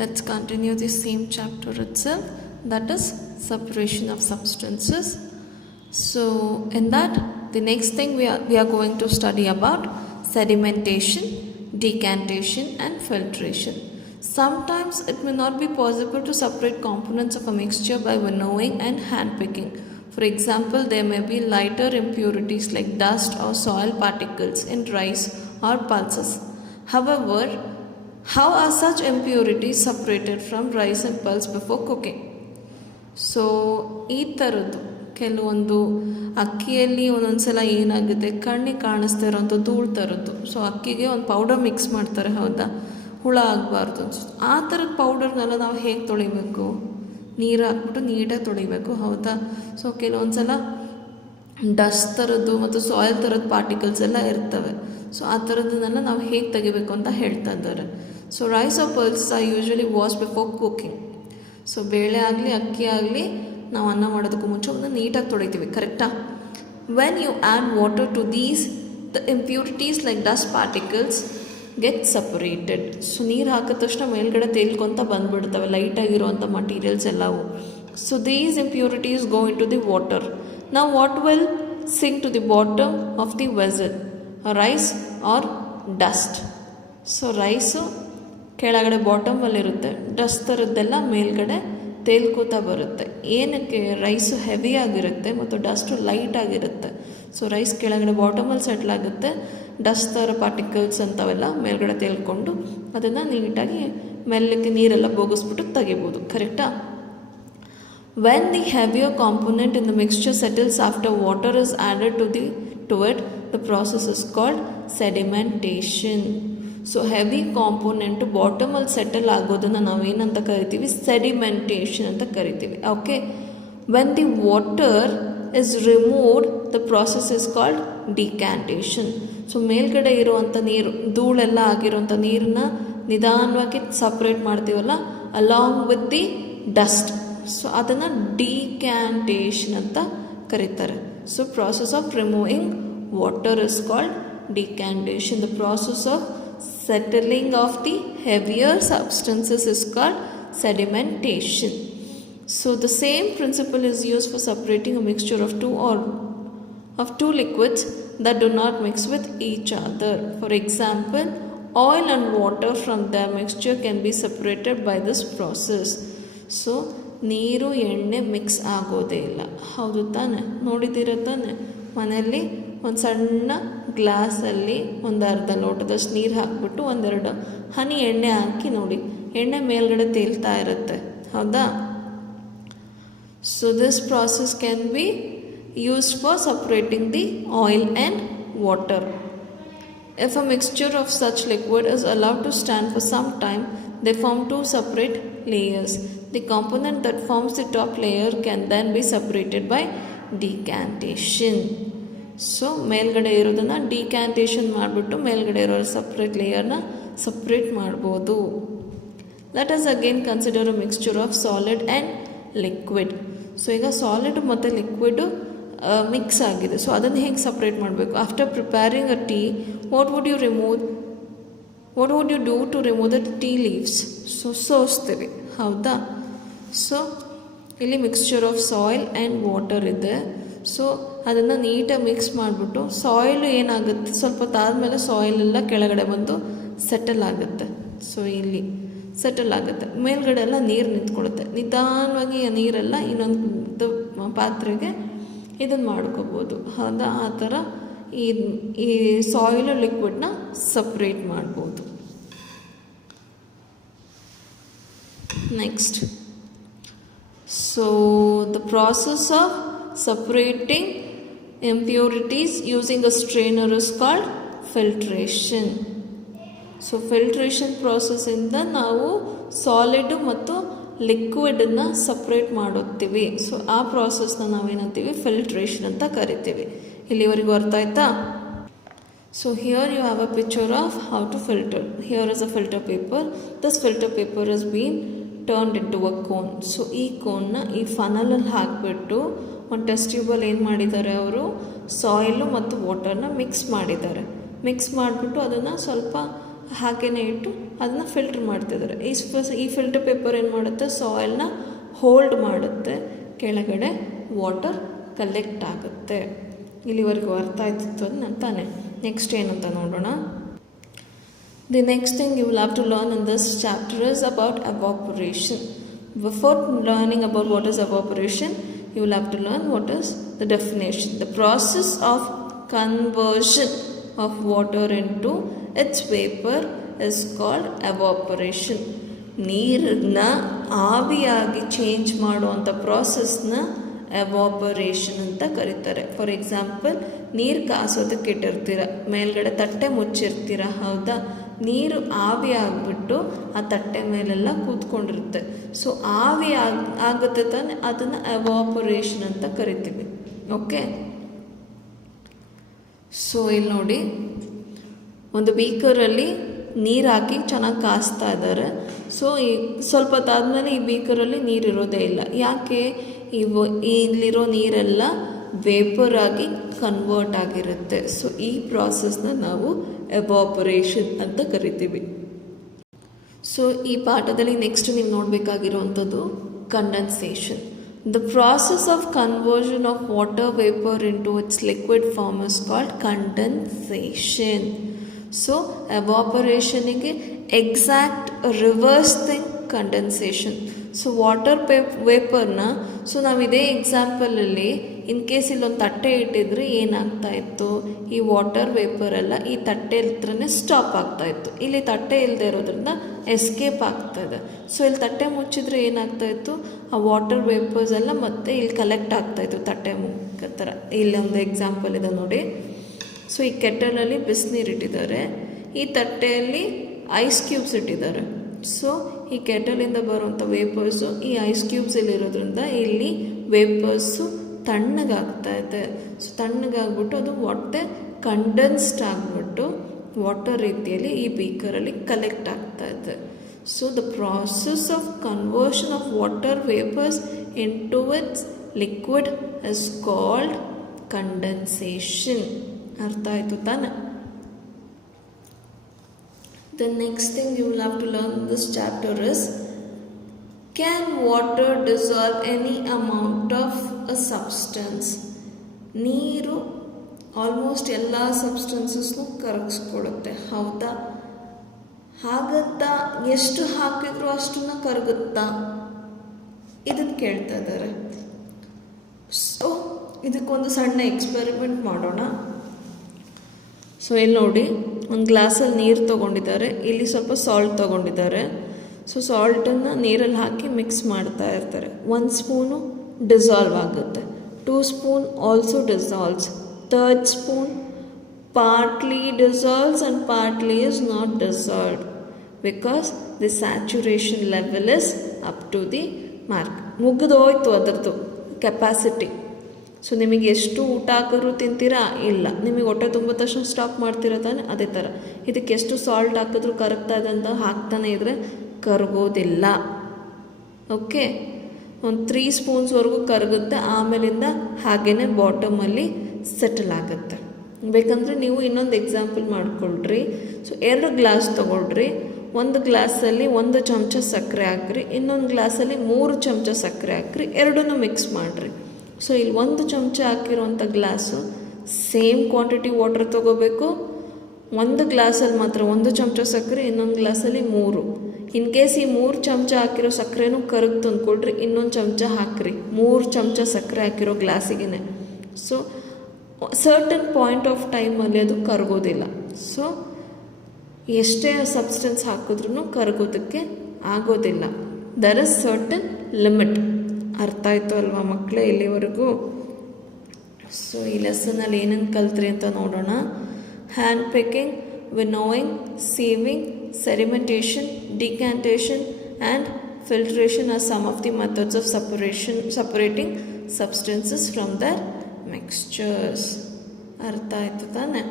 let's continue the same chapter itself, that is separation of substances. So in that, the next thing we are going to study about sedimentation, decantation and filtration. Sometimes it may not be possible to separate components of a mixture by winnowing and hand picking. For example, there may be lighter impurities like dust or soil particles in rice or pulses. However, how are such impurities separated from rice and pulse before cooking? So ಈ ಥರದ್ದು ಕೆಲವೊಂದು ಅಕ್ಕಿಯಲ್ಲಿ ಒಂದೊಂದ್ಸಲ ಏನಾಗುತ್ತೆ ಕಣ್ಣಿಗೆ ಕಾಣಿಸ್ತಾ ಇರೋಂಥ ಧೂಳು ಥರದ್ದು. ಸೊ ಅಕ್ಕಿಗೆ ಒಂದು ಪೌಡರ್ ಮಿಕ್ಸ್ ಮಾಡ್ತಾರೆ, ಹೌದಾ, ಹುಳ ಆಗಬಾರ್ದು ಅನ್ಸುತ್ತೆ. ಆ ಥರದ ಪೌಡರ್ನೆಲ್ಲ ನಾವು ಹೇಗೆ ತೊಳಿಬೇಕು? ನೀರು ಹಾಕ್ಬಿಟ್ಟು ನೀಟಾಗಿ ತೊಳಿಬೇಕು, ಹೌದಾ. ಸೊ ಕೆಲವೊಂದು ಸಲ ಡಸ್ಟ್ ಥರದ್ದು ಮತ್ತು ಸಾಯಿಲ್ ಥರದ ಪಾರ್ಟಿಕಲ್ಸ್ ಎಲ್ಲ ಇರ್ತವೆ. ಸೊ ಆ ಥರದನ್ನೆಲ್ಲ ನಾವು ಹೇಗೆ ತೆಗಿಬೇಕು ಅಂತ ಹೇಳ್ತಾ ಇದ್ದಾರೆ. So rice or pulses are usually wash before cooking. So ಬೇಳೆ ಆಗಲಿ ಅಕ್ಕಿ ಆಗಲಿ ನಾವು ಅನ್ನ ಮಾಡೋದಕ್ಕೂ ಮುಂಚೆ ಒಂದು ನೀಟಾಗಿ ತೊಳಿತೀವಿ, ಕರೆಕ್ಟಾ? When you add water to these, the impurities like dust particles get separated. So ನೀರು ಹಾಕಿದ ತಕ್ಷಣ ಮೇಲ್ಗಡೆ ತೇಲ್ಕೊತ ಬಂದುಬಿಡ್ತವೆ ಲೈಟಾಗಿರುವಂಥ ಮಟೀರಿಯಲ್ಸ್ ಎಲ್ಲವು. So these impurities go into the water. ನಾವು what will sink to the bottom of the vessel, rice or dust. So rice ಕೆಳಗಡೆ ಬಾಟಮಲ್ಲಿರುತ್ತೆ, ಡಸ್ಟ್ ಥರದ್ದೆಲ್ಲ ಮೇಲ್ಗಡೆ ತೇಲ್ಕೋತಾ ಬರುತ್ತೆ. ಏನಕ್ಕೆ? ರೈಸು ಹೆವಿ ಆಗಿರುತ್ತೆ ಮತ್ತು ಡಸ್ಟು ಲೈಟ್ ಆಗಿರುತ್ತೆ. ಸೊ ರೈಸ್ ಕೆಳಗಡೆ ಬಾಟಮಲ್ಲಿ ಸೆಟ್ಲ್ ಆಗುತ್ತೆ, ಡಸ್ಟ್ ಥರ ಪಾರ್ಟಿಕಲ್ಸ್ ಅಂಥವೆಲ್ಲ ಮೇಲ್ಗಡೆ ತೇಲ್ಕೊಂಡು ಅದನ್ನು ನೀಟಾಗಿ ಮೆಲ್ಲಕ್ಕೆ ನೀರೆಲ್ಲ ಬೋಗಿಸ್ಬಿಟ್ಟು ತೆಗಿಬೋದು, ಕರೆಕ್ಟಾ? When the heavier component in the mixture settles after water is added to it, the process is called sedimentation. So heavy component ಬಾಟಮಲ್ಲಿ ಸೆಟಲ್ ಆಗೋದನ್ನು ನಾವೇನಂತ ಕರಿತೀವಿ? ಸೆಡಿಮೆಂಟೇಷನ್ ಅಂತ ಕರಿತೀವಿ, okay. When the water is removed, the process is called decantation. So ಮೇಲ್ಗಡೆ ಇರುವಂಥ ನೀರು, ಧೂಳೆಲ್ಲ ಆಗಿರುವಂಥ ನೀರನ್ನ ನಿಧಾನವಾಗಿ ಸಪ್ರೇಟ್ ಮಾಡ್ತೀವಲ್ಲ along with the dust. So ಅದನ್ನು ಡಿಕ್ಯಾಂಟೇಷನ್ ಅಂತ ಕರೀತಾರೆ. So process of removing water is called decantation. The process of settling of the heavier substances is called sedimentation. So the same principle is used for separating a mixture of two liquids that do not mix with each other. For example, oil and water from their mixture can be separated by this process. So ನೀರು ಎಣ್ಣೆ mix ಆಗೋದೇ ಇಲ್ಲ, ಹೌದು ತಾನೆ? ನೋಡಿದ್ದೀರ ತಾನೆ? ಮನೆಯಲ್ಲಿ ಒಂದು ಸಣ್ಣ ಗ್ಲಾಸಲ್ಲಿ ಒಂದು ಅರ್ಧ ಲೋಟದಷ್ಟು ನೀರು ಹಾಕಿಬಿಟ್ಟು ಒಂದೆರಡು ಹನಿ ಎಣ್ಣೆ ಹಾಕಿ ನೋಡಿ, ಎಣ್ಣೆ ಮೇಲ್ಗಡೆ ತೇಲ್ತಾ ಇರುತ್ತೆ, ಹೌದಾ? So this process can be used for separating the oil and water. If a mixture of such liquid is allowed to stand for some time, they form two separate layers. The component that forms the top layer can then be separated by decantation. So ಮೇಲ್ಗಡೆ ಇರೋದನ್ನು decantation ಮಾಡಿಬಿಟ್ಟು ಮೇಲ್ಗಡೆ ಇರೋ separate ಲೇಯರ್ನ separate ಮಾಡ್ಬೋದು. Let us again consider a mixture of solid and liquid. So ಈಗ solid ಮತ್ತು liquid mix ಆಗಿದೆ. ಸೊ ಅದನ್ನು ಹೇಗೆ ಸಪ್ರೇಟ್ ಮಾಡಬೇಕು? After preparing a tea, what would you do to remove the tea leaves? So ಸೋಸ್ತೀವಿ, ಹೌದಾ? So ಇಲ್ಲಿ mixture of soil and water ಇದೆ. ಸೊ ಅದನ್ನು ನೀಟಾಗಿ ಮಿಕ್ಸ್ ಮಾಡಿಬಿಟ್ಟು ಸಾಯಿಲು ಏನಾಗುತ್ತೆ, ಸ್ವಲ್ಪ ತಾದ್ಮೇಲೆ ಸಾಯಿಲೆಲ್ಲ ಕೆಳಗಡೆ ಬಂದು ಸೆಟಲ್ ಆಗುತ್ತೆ. ಸೊ ಇಲ್ಲಿ ಸೆಟಲ್ ಆಗುತ್ತೆ, ಮೇಲ್ಗಡೆ ಎಲ್ಲ ನೀರು ನಿಂತ್ಕೊಳ್ಳುತ್ತೆ. ನಿಧಾನವಾಗಿ ಆ ನೀರೆಲ್ಲ ಇನ್ನೊಂದು ಪಾತ್ರೆಗೆ ಇದನ್ನು ಮಾಡ್ಕೋಬೋದು, ಹೌದಾ? ಆ ಥರ ಈ ಸಾಯಿಲು ಲಿಕ್ವಿಡ್ನ ಸಪ್ರೇಟ್ ಮಾಡ್ಬೋದು. Next, so the process of separating impurities using a strainer is called filtration. So filtration ಪ್ರಾಸೆಸ್ಸಿಂದ ನಾವು ಸಾಲಿಡು ಮತ್ತು ಲಿಕ್ವಿಡನ್ನು ಸಪ್ರೇಟ್ ಮಾಡುತ್ತೀವಿ. ಸೊ ಆ ಪ್ರಾಸೆಸ್ನ ನಾವೇನಂತೀವಿ? ಫಿಲ್ಟ್ರೇಷನ್ ಅಂತ ಕರಿತೀವಿ. ಇಲ್ಲಿವರೆಗೂ ಅರ್ಥ ಆಯ್ತಾ? So here you have a picture of how to filter. Here is a filter paper. This filter paper is been turned into a cone. So ಈ ಕೋನ್ನ ಈ ಫನಲಲ್ಲಿ ಹಾಕಿಬಿಟ್ಟು ಒಂದು ಟೆಸ್ಟ್ ಟ್ಯೂಬಲ್ಲಿ ಏನು ಮಾಡಿದ್ದಾರೆ ಅವರು? ಸಾಯಿಲು ಮತ್ತು ವಾಟರ್ನ ಮಿಕ್ಸ್ ಮಾಡಿದ್ದಾರೆ. ಮಿಕ್ಸ್ ಮಾಡಿಬಿಟ್ಟು ಅದನ್ನು ಸ್ವಲ್ಪ ಹಾಗೇ ಇಟ್ಟು ಅದನ್ನು ಫಿಲ್ಟ್ರ್ ಮಾಡ್ತಿದ್ದಾರೆ. ಈ ಫಿಲ್ಟರ್ ಪೇಪರ್ ಏನು ಮಾಡುತ್ತೆ, ಸಾಯಿಲ್ನ ಹೋಲ್ಡ್ ಮಾಡುತ್ತೆ, ಕೆಳಗಡೆ ವಾಟರ್ ಕಲೆಕ್ಟ್ ಆಗುತ್ತೆ. ಇಲ್ಲಿವರೆಗೂ ಅರ್ಥ ಆಯ್ತಿತ್ತು ತಾನೆ. ನೆಕ್ಸ್ಟ್ ಏನಂತ ನೋಡೋಣ. The next thing you will have to learn in this chapter is about evaporation. Before learning about what is evaporation, you will have to learn what is the definition. The process of conversion of water into its vapor is called evaporation. ನೀರನ್ನ ಆವಿಯಾಗಿ change ಮಾಡುವಂಥ ಪ್ರಾಸೆಸ್ನ evaporation ಅಂತ ಕರೀತಾರೆ. For example, ನೀರು ಕಾಸೋದಕ್ಕೆ ಇಟ್ಟಿರ್ತೀರ, ಮೇಲ್ಗಡೆ ತಟ್ಟೆ ಮುಚ್ಚಿರ್ತೀರ, ಹೌದಾ? ನೀರು ಆವಿ ಆಗಿಬಿಟ್ಟು ಆ ತಟ್ಟೆ ಮೇಲೆಲ್ಲ ಕೂತ್ಕೊಂಡಿರುತ್ತೆ. ಸೊ ಆವಿ ಆಗುತ್ತೆ ತಾನೆ, ಅದನ್ನು ಎವಾಪರೇಷನ್ ಅಂತ ಕರಿತೀವಿ. ಓಕೆ, ಸೊ ಇಲ್ಲಿ ನೋಡಿ, ಒಂದು ಬೀಕರಲ್ಲಿ ನೀರು ಹಾಕಿ ಚೆನ್ನಾಗಿ ಕಾಸ್ತಾ ಇದ್ದಾರೆ. ಸೊ ಈ ಸ್ವಲ್ಪ ಹೊತ್ತಾದ್ಮೇಲೆ ಈ ಬೀಕರಲ್ಲಿ ನೀರು ಇರೋದೇ ಇಲ್ಲ. ಯಾಕೆ? ಇಲ್ಲಿರೋ ನೀರೆಲ್ಲ ವೇಪರ್ ಆಗಿ ಕನ್ವರ್ಟ್ ಆಗಿರುತ್ತೆ. ಸೊ ಈ ಪ್ರಾಸೆಸ್ನ ನಾವು ಎವಾಪರೇಷನ್ ಅಂತ ಕರಿತೀವಿ. ಸೊ ಈ ಪಾಠದಲ್ಲಿ ನೆಕ್ಸ್ಟ್ ನೀವು ನೋಡಬೇಕಾಗಿರುವಂಥದ್ದು condensation. The process of conversion of water vapour into its liquid form is called condensation. So ಎವಾಪರೇಷನಿಗೆ exact reverse thing condensation. So water ವೇಪರ್ನ, ಸೊ ನಾವು ಇದೇ ಎಕ್ಸಾಂಪಲಲ್ಲಿ ಇನ್ ಕೇಸ್ ಇಲ್ಲೊಂದು ತಟ್ಟೆ ಇಟ್ಟಿದ್ರೆ ಏನಾಗ್ತಾಯಿತ್ತು, ಈ ವಾಟರ್ ವೇಪರೆಲ್ಲ ಈ ತಟ್ಟೆ ಹತ್ರನೇ ಸ್ಟಾಪ್ ಆಗ್ತಾಯಿತ್ತು. ಇಲ್ಲಿ ತಟ್ಟೆ ಇಲ್ಲದೆ ಇರೋದ್ರಿಂದ ಎಸ್ಕೇಪ್ ಆಗ್ತಾಯಿದೆ. ಸೊ ಇಲ್ಲಿ ತಟ್ಟೆ ಮುಚ್ಚಿದ್ರೆ ಏನಾಗ್ತಾಯಿತ್ತು, ಆ ವಾಟರ್ ವೇಪರ್ಸ್ ಎಲ್ಲ ಮತ್ತೆ ಇಲ್ಲಿ ಕಲೆಕ್ಟ್ ಆಗ್ತಾಯಿತ್ತು ತಟ್ಟೆ ಥರ. ಇಲ್ಲಿ ಒಂದು ಎಕ್ಸಾಂಪಲ್ ಇದೆ ನೋಡಿ. ಸೊ ಈ ಕೆಟಲಲ್ಲಿ ಬಿಸಿನೀರು ಇಟ್ಟಿದ್ದಾರೆ, ಈ ತಟ್ಟೆಯಲ್ಲಿ ಐಸ್ ಕ್ಯೂಬ್ಸ್ ಇಟ್ಟಿದ್ದಾರೆ. ಸೊ ಈ ಕೆಟಲಿಂದ ಬರುವಂಥ ವೇಪರ್ಸು ಈ ಐಸ್ ಕ್ಯೂಬ್ಸಲ್ಲಿರೋದ್ರಿಂದ ಇಲ್ಲಿ ವೇಪರ್ಸು ತಣ್ಣಗಾಗ್ತಾ ಇದೆ. ಸೊ ತಣ್ಣಗಾಗ್ಬಿಟ್ಟು ಅದು ವಾಟೆ ಕಂಡೆನ್ಸ್ಡ್ ಆಗಿಬಿಟ್ಟು ವಾಟರ್ ರೀತಿಯಲ್ಲಿ ಈ ಬೀಕರಲ್ಲಿ ಕಲೆಕ್ಟ್ ಆಗ್ತಾ ಇದೆ. So the process of conversion of water vapours into its liquid is called condensation. ಅರ್ಥ ಆಯಿತು ತಾನೆ? The next thing you will have to learn in this chapter is, can water dissolve any amount of a substance? ನೀರು almost ಎಲ್ಲ ಸಬ್ಸ್ಟೆನ್ಸಸ್ನು ಕರಗಿಸ್ಕೊಡುತ್ತೆ, ಹೌದಾ? ಹಾಗಂತ ಎಷ್ಟು ಹಾಕಿದ್ರು ಅಷ್ಟನ್ನ ಕರಗುತ್ತಾ? ಇದನ್ನು ಕೇಳ್ತಾ ಇದ್ದಾರೆ. ಸೊ ಇದಕ್ಕೊಂದು ಸಣ್ಣ ಎಕ್ಸ್ಪೆರಿಮೆಂಟ್ ಮಾಡೋಣ. ಸೊ ಇಲ್ಲಿ ನೋಡಿ, ಒಂದು ಗ್ಲಾಸಲ್ಲಿ ನೀರು ತೊಗೊಂಡಿದ್ದಾರೆ, ಇಲ್ಲಿ ಸ್ವಲ್ಪ ಸಾಲ್ಟ್ ತೊಗೊಂಡಿದ್ದಾರೆ. ಸೊ ಸಾಲ್ಟನ್ನು ನೀರಲ್ಲಿ ಹಾಕಿ ಮಿಕ್ಸ್ ಮಾಡ್ತಾ ಇರ್ತಾರೆ. 1 ಸ್ಪೂನು ಡಿಸಾಲ್ವ್ ಆಗುತ್ತೆ, 2 spoon also dissolves, 3rd spoon partly dissolves and partly is not dissolved because the saturation level is up to the mark. ಮುಗಿದೋಯ್ತು ಅದರದ್ದು ಕೆಪಾಸಿಟಿ. ಸೊ ನಿಮಗೆ ಎಷ್ಟು ಊಟ ಹಾಕಿದ್ರು ತಿಂತೀರಾ? ಇಲ್ಲ. ನಿಮಗೆ ಹೊಟ್ಟೆ ತುಂಬ ತಕ್ಷಣ ಸ್ಟಾಪ್ ಮಾಡ್ತಿರೋ ತಾನೆ, ಅದೇ ಥರ ಇದಕ್ಕೆ ಎಷ್ಟು ಸಾಲ್ಟ್ ಹಾಕಿದ್ರು ಕರಗ್ತಾ ಇದೆ ಅಂತ ಹಾಕ್ತಾನೆ ಇದ್ದರೆ ಕರಗೋದಿಲ್ಲ. ಓಕೆ, ಒಂದು 3 ಸ್ಪೂನ್ಸ್ವರೆಗೂ ಕರಗುತ್ತೆ, ಆಮೇಲಿಂದ ಹಾಗೇ ಬಾಟಮಲ್ಲಿ ಸೆಟಲ್ ಆಗುತ್ತೆ. ಬೇಕಂದರೆ ನೀವು ಇನ್ನೊಂದು ಎಕ್ಸಾಂಪಲ್ ಮಾಡ್ಕೊಳ್ರಿ. ಸೊ 2 ಗ್ಲಾಸ್ ತೊಗೊಳ್ರಿ, ಒಂದು ಗ್ಲಾಸಲ್ಲಿ 1 ಚಮಚ ಸಕ್ಕರೆ ಹಾಕ್ರಿ, ಇನ್ನೊಂದು ಗ್ಲಾಸಲ್ಲಿ 3 ಚಮಚ ಸಕ್ಕರೆ ಹಾಕ್ರಿ, ಎರಡನ್ನೂ ಮಿಕ್ಸ್ ಮಾಡಿರಿ. ಸೊ ಇಲ್ಲಿ 1 ಚಮಚ ಹಾಕಿರೋಂಥ ಗ್ಲಾಸು ಸೇಮ್ ಕ್ವಾಂಟಿಟಿ ವಾಟರ್ ತೊಗೋಬೇಕು. 1 ಗ್ಲಾಸಲ್ಲಿ ಮಾತ್ರ 1 ಚಮಚ ಸಕ್ಕರೆ, ಇನ್ನೊಂದು ಗ್ಲಾಸಲ್ಲಿ 3. ಇನ್ ಕೇಸ್ ಈ 3 ಚಮಚ ಹಾಕಿರೋ ಸಕ್ಕರೆನೂ ಕರಗ್ತು ಅಂದ್ಕೊಳ್ರಿ, ಇನ್ನೊಂದು ಚಮಚ ಹಾಕ್ರಿ, 3 ಚಮಚ ಸಕ್ಕರೆ ಹಾಕಿರೋ ಗ್ಲಾಸಿಗೆ. ಸೊ ಸರ್ಟನ್ ಪಾಯಿಂಟ್ ಆಫ್ ಟೈಮಲ್ಲಿ ಅದು ಕರಗೋದಿಲ್ಲ. ಸೊ ಎಷ್ಟೇ ಸಬ್ಸ್ಟೆನ್ಸ್ ಹಾಕಿದ್ರೂ ಕರಗೋದಕ್ಕೆ ಆಗೋದಿಲ್ಲ. There is certain limit. ಅರ್ಥ ಆಯಿತು ಅಲ್ವಾ ಮಕ್ಕಳೇ ಇಲ್ಲಿವರೆಗೂ? ಸೊ ಈ ಲೆಸನಲ್ಲಿ ಏನೇನು ಕಲ್ತ್ರಿ ಅಂತ ನೋಡೋಣ. Hand picking, winnowing, sieving, sedimentation, decantation and filtration are some of the methods of separating substances from their mixtures. ಅರ್ಥ ಆಯಿತು ತಾನೆ?